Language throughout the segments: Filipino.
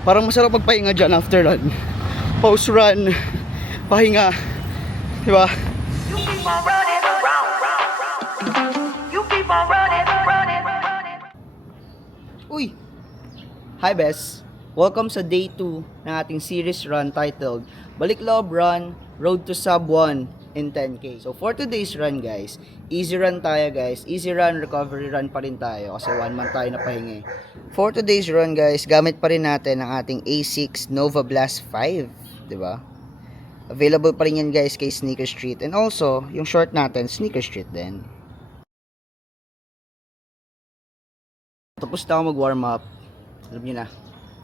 Parang masarap magpahinga dyan after run. Post run, pahinga. Diba? You keep on running around, round, round. You keep on running, running, running. Uy! Hi Bes! Welcome sa day 2 ng ating series run titled Balik Loob Run, Road to Sub 1 in 10K. So for today's run guys, easy run tayo guys. Easy run, recovery run pa rin tayo kasi 1 month tayo na pahinga. For today's run guys, gamit pa rin natin ang ating A6 Nova Blast 5. Diba? Available pa rin yan guys kay Sneaker Street. And also, yung short natin, Sneaker Street din. Tapos na ako mag-warm up. Alam nyo na.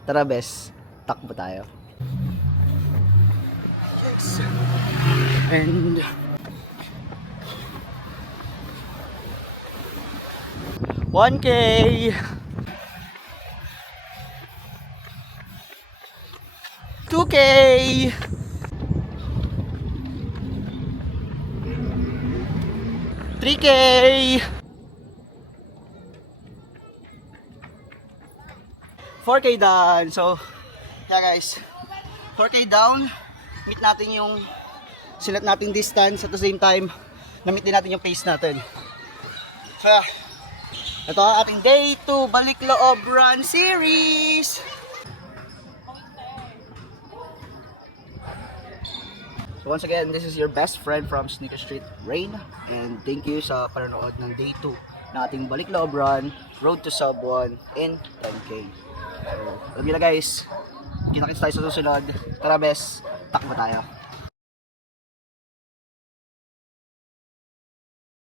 Tara bes, takbo tayo. Yes. And 1K 2K 3K 4K done. So, yeah guys, 4K down. Meet natin yung silat nating distance at the same time, na-meet din natin yung pace natin. So, yeah. Ito ang ating day 2 Balik Loob Run Series. So once again, this is your best friend from Sneaker Street, Rain. And thank you sa panonood ng day 2 na ating Balik Loob Run, Road to Sub 1 in 10K. So, alam nyo na guys, kita-kits tayo sa susunod. Tara bes, takbo tayo.